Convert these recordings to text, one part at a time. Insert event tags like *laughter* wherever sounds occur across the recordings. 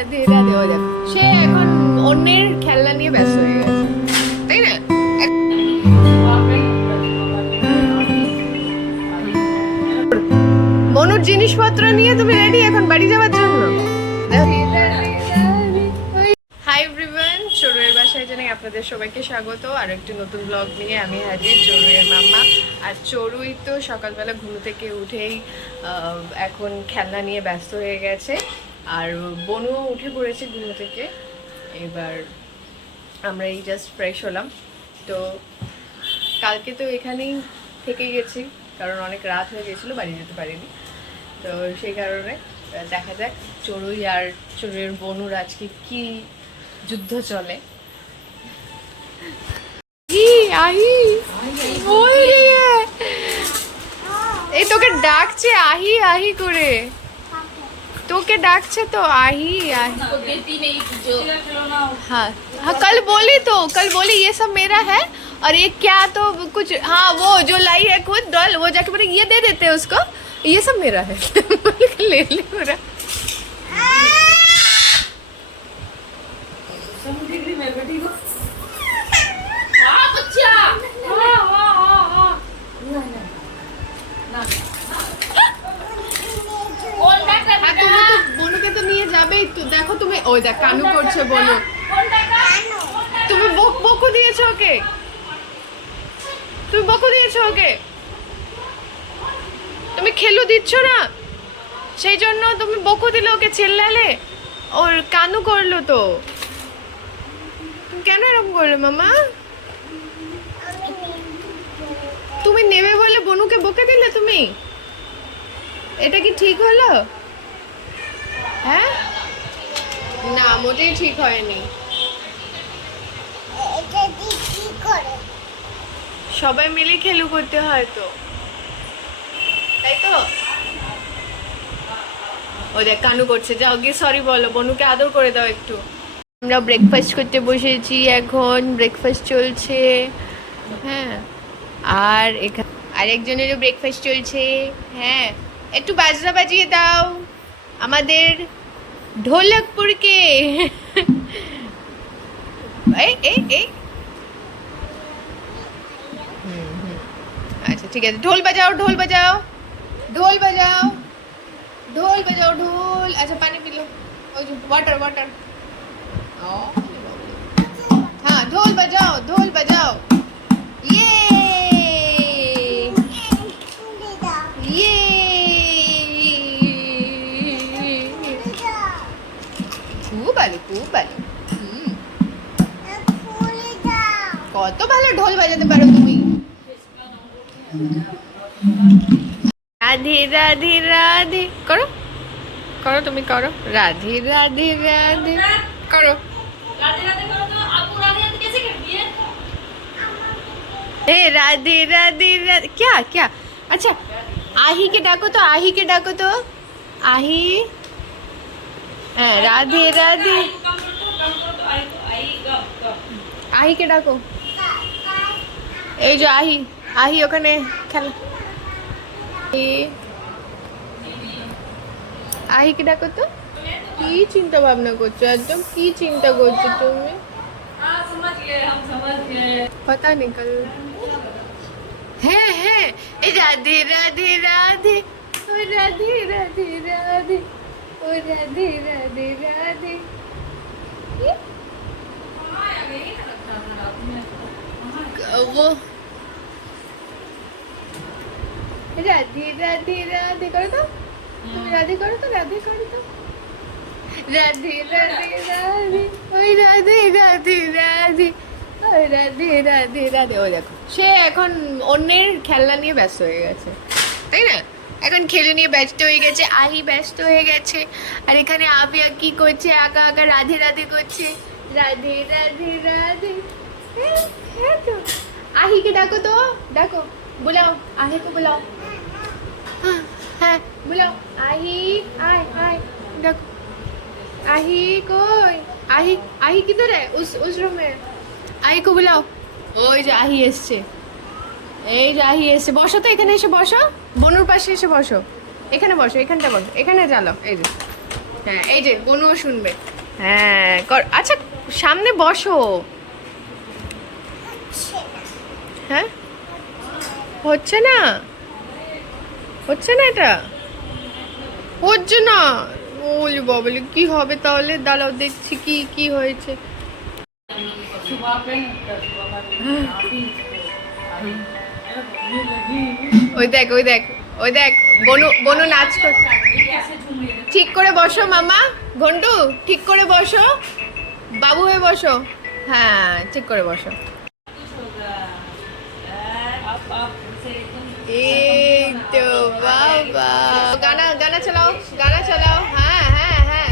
রাধে রাধে সে এখন অন্যের খেলনা নিয়ে ব্যস্ত হয়ে গেছে তাই না মনুর জিনিসপত্র নিয়ে তুমি রেডি এখন বাড়ি যাওয়ার জন্য হাই এভরিওয়ান চড়ুয়ের বাসায় জানাই আপনাদের সবাইকে স্বাগত আর একটি নতুন ব্লগ নিয়ে আমি হাজির চড়ুয়ের মাম্মা আর চড়ুই তো সকালবেলা ঘুম থেকে উঠেই এখন খেলনা নিয়ে ব্যস্ত হয়ে গেছে আর বনুও উঠে পড়েছে ঘুম থেকে। এবার আমরা এই জাস্ট ফ্রেশ হলাম। তো কালকে তো এখানেই থেকে গেছি, কারণ অনেক রাত হয়ে গেছিল, বাড়ি যেতে পারিনি। তো সেই কারণে দেখা যাক চড়ুই আর চড়ুইয়ের বনুর আজকে কি যুদ্ধ চলে। আহি! এই তোকে ডাকছে আহি আহি করে। তোকে ডাকছে তো আহি आही देती नहीं जो हाँ हाँ कल बोली तो कल बोली ये सब मेरा है और ये क्या तो कुछ हाँ वो जो लाई है खुद डॉल वो जाके बोले ये दे देते हैं उसको ये सब मेरा है *laughs* बोले कि ले ले पूरा समुद्री যাবে? তো দেখো তুমি, ওই দেখ, কানু করছে বলো। তুমি বক বকু দিয়েছ ওকে। তুমি বকু দিয়েছ ওকে। তুমি খেলু দিচ্ছ না? সেই জন্য তুমি বকু দিল ওকে চেল্লালে? ওর কানু করল তো। কেন এরকম করল মামা? তুমি নেবে বলে বনুকে বকে দিলে তুমি? এটা কি ঠিক হলো? হ্যাঁ? না, মোটেই ঠিক হয়নি। সবাই মিলে খেলু করতে হয় তো। তাই তো? ও দেখ, কানু করছে। যাও গিয়ে সরি বলো, বনুকে আদর করে দাও একটু। আমরা ব্রেকফাস্ট করতে বসেছি এখন ব্রেকফাস্ট চলছে। হ্যাঁ আর এখানে আরেকজনেরও ব্রেকফাস্ট চলছে। হ্যাঁ একটু বাজনা বাজিয়ে দাও। আমাদের ढोलकपुर के। ए ए ए। हम्म, हम्म। अच्छा ठीक है तो ढोल बजाओ ढोल बजाओ। ढोल बजाओ ढोल बजाओ, ढोल। अच्छा पानी पी लो। वाटर वाटर हाँ ढोल बजाओ ढोल बजाओ। ये রাধে রাধে রাধে করো করো তুমি করো রাধে রাধে রাধে করো राधे राधे करो तो आपको राधे राधे कैसे करती है ए राधे राधे राधे क्या क्या अच्छा आही के डाको तो आही के डाको तो आही हाँ, राधे राधे कम करो तो कम करो तो आई तो आई गप गप আহি কে ডাকো এই যে আহি আহি ওখানে খেলা এ- আহিকে ডাকো তো কি চিন্তা ভাবনা করছো একদম কি চিন্তা করছো তুমি हाँ समझ गए हम समझ गए पता निकल হ্যাঁ হ্যাঁ এই রাধে রাধে রাধে ও রাধে রাধে রাধে ও রাধে রাধে রাধে ये हाँ यार यही ना रखा था रात में वो রাধে রাধে রাধে করো তো তুমি রাধে করো রাধে রাধে রাধে রাধে ওই রাধে রাধে রাধে রাধে রাধে রাধে। ওই দেখো সে এখন অন্যের খেলনা নিয়ে ব্যস্ত হয়ে গেছে তাই না? এখন খেলে নিয়ে ব্যস্ত হয়ে গেছে আহি ব্যস্ত হয়ে গেছে আর এখানে আবিয়া কি করছে? আঁকা আঁকা রাধে রাধে করছে। রাধে রাধে রাধে। হ্যাঁ, হ্যাঁ আহিকে ডাকো তো ডাকো বুলাও আহিকে বুলাও। हाँ, হ্যাঁ বুঝলাম আহি আয় আয়। দেখো। আহি কই? আহি আহি কিধর? হ্যাঁ উস উস রুমে। আহি কো বুলাও। ওই যে আহি এসছে। এই যে আহি এসছে। বসো তো এখানে এসে বসো। বনুর পাশে এসে বসো। এখানে বসো এখানটা বসো। এখানে চালো এই যে। হ্যাঁ এই যে বনুও শুনবে। হ্যাঁ কর। আচ্ছা সামনে বসো। হ্যাঁ? হচ্ছে না। হচ্ছে না এটা? হচ্ছে না। বলি বলি কি হবে তাহলে? দাঁড়াও, দেখছি কি কি হয়েছে। ওই দেখ ওই দেখ ওই দেখ, বনু বনু নাচ কর। ঠিক করে বসো মামা। ঘন্টু ঠিক করে বসো। বাবু হয়ে বসো। হ্যাঁ ঠিক করে বসো। এ तो वाह गाना गाना चलाओ गाना चलाओ। हाँ हाँ हाँ।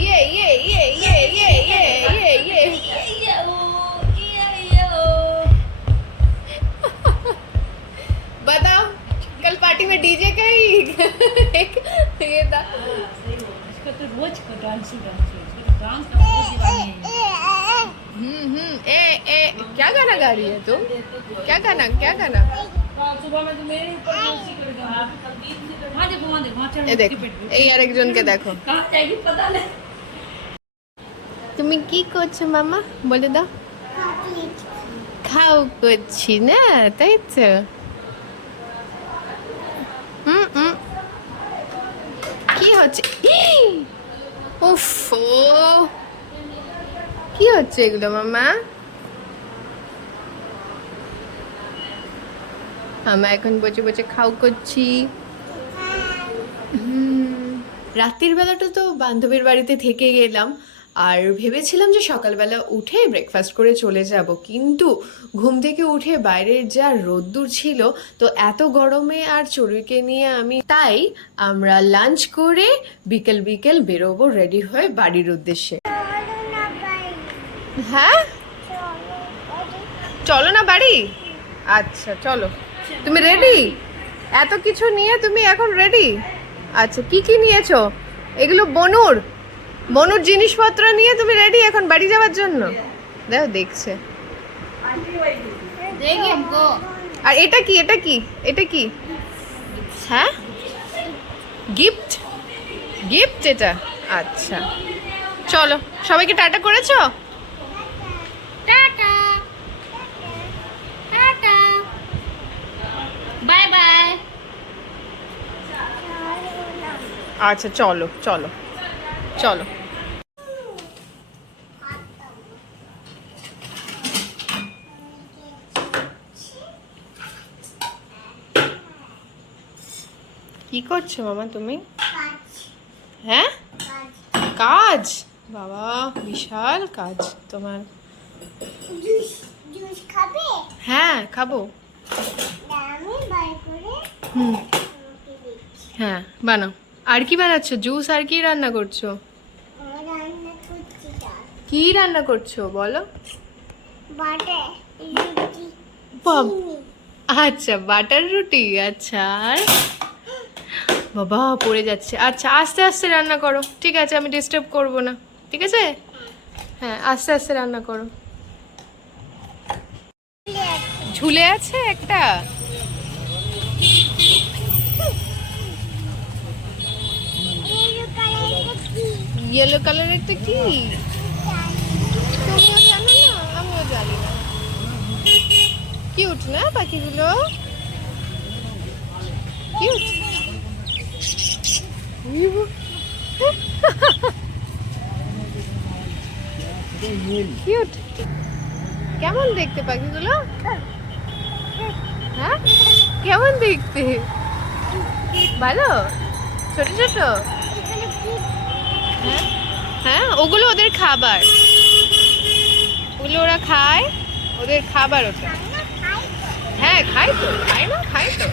ये ये ये ये ये ये ये ये। बताओ, कल पार्टी में डीजे का ही ये था। हम्म हम्म। ए ए, क्या गाना गा रही है तुम क्या गाना क्या गाना? এই আরেকজনকে দেখো। তুমি কি করছ মামা? বলে দাও। খাও করছি না, তাই তো। কি হচ্ছে? উফ কি হচ্ছে এগুলো মামা? আমরা এখন বসে বসে খাও করছি। রাত্রির বেলাটা তো বান্ধবীর বাড়িতে থেকে গেলাম। আর ভেবেছিলাম যে সকালবেলা উঠে ব্রেকফাস্ট করে চলে যাব কিন্তু ঘুম থেকে উঠে বাইরের যা রোদ্দুর ছিল তো এত গরমে আর চড়ুইকে নিয়ে আমি তাই আমরা লাঞ্চ করে বিকেল বিকেল বেরোবো রেডি হয়ে বাড়ির উদ্দেশ্যে। হ্যাঁ? চলো না বাড়ি? আচ্ছা চলো। তুমি রেডি এত কিছু নিয়ে তুমি এখন রেডি আচ্ছা কি কি নিয়েছো? এগুলো বনুর। বনুর জিনিসপত্র নিয়ে তুমি রেডি এখন বাড়ি যাওয়ার জন্য? দেখো, দেখছে। আর এটা কি এটা কি? এটা কি? হ্যাঁ? গিফট গিফট এটা? আচ্ছা। চলো, সবাইকে টাটা করেছ টাটা টাটা বাই বাই আচ্ছা চলো চলো চলো। কি করছ মামা তুমি? হ্যাঁ? কাজ? বাবা, বিশাল কাজ তোমার। হ্যাঁ খাব। হ্যাঁ বানাও। আর কি বানাচ্ছ? জুস আর কি রান্না করছ? কি রান্না করছ বলো? আচ্ছা বাটার রুটি আচ্ছা। আর? বাবা পড়ে যাচ্ছে। আচ্ছা আস্তে আস্তে রান্না করো। ঠিক আছে আমি ডিস্টার্ব করব না। ঠিক আছে? হ্যাঁ আস্তে আস্তে রান্না করো। ঝুলে আছে একটা ইয়েলো কালারটা কি ইয়েলো কালারেরটা কি তুমিও জানো না আমিও জানি না। কিউট না পাখিগুলো? কিউট কিউট কেমন দেখতে পাখিগুলো? হ্যাঁ? কেমন দেখতে? ভালো? ছোট ছোট? হ্যাঁ? হ্যাঁ? ওগুলো ওদের খাবার। ওগুলো ওরা খায়, ওদের খাবার ওটা। হ্যাঁ খাই তো খাই না খাই তো।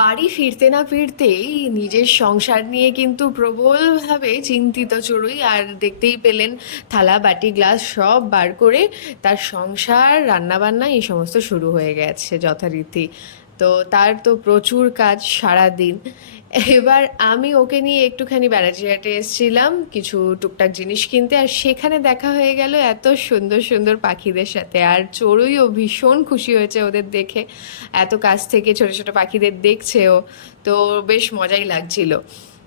বাড়ি ফিরতে না ফিরতেই নিজের সংসার নিয়ে কিন্তু প্রবলভাবে চিন্তিত চড়ুই, আর দেখতেই পেলেন থালা, বাটি, গ্লাস সব বার করে তার সংসার, রান্নাবান্না এই সমস্ত শুরু হয়ে গেছে যথারীতি। তো তার তো প্রচুর কাজ সারা দিন এবার আমি ওকে নিয়ে একটুখানি বেড়াচিয়াটে এসেছিলাম, কিছু টুকটাক জিনিস কিনতে, আর সেখানে দেখা হয়ে গেল এত সুন্দর সুন্দর পাখিদের সাথে। আর চড়ুইও ভীষণ খুশি হয়েছে ওদের দেখে। এত কাছ থেকে ছোট ছোট পাখিদের দেখছে ও তো বেশ মজাই লাগছিল।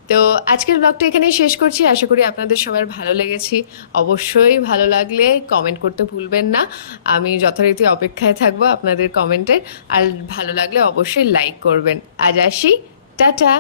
তো আজকের ব্লগটা এখানেই শেষ করছি। আশা করি আপনাদের সবার ভালো লেগেছি। অবশ্যই ভালো লাগলে কমেন্ট করতে ভুলবেন না। আমি যথারীতি অপেক্ষায় থাকব আপনাদের কমেন্টের আর ভালো লাগলে অবশ্যই লাইক করবেন। আজ আসি। টাটা!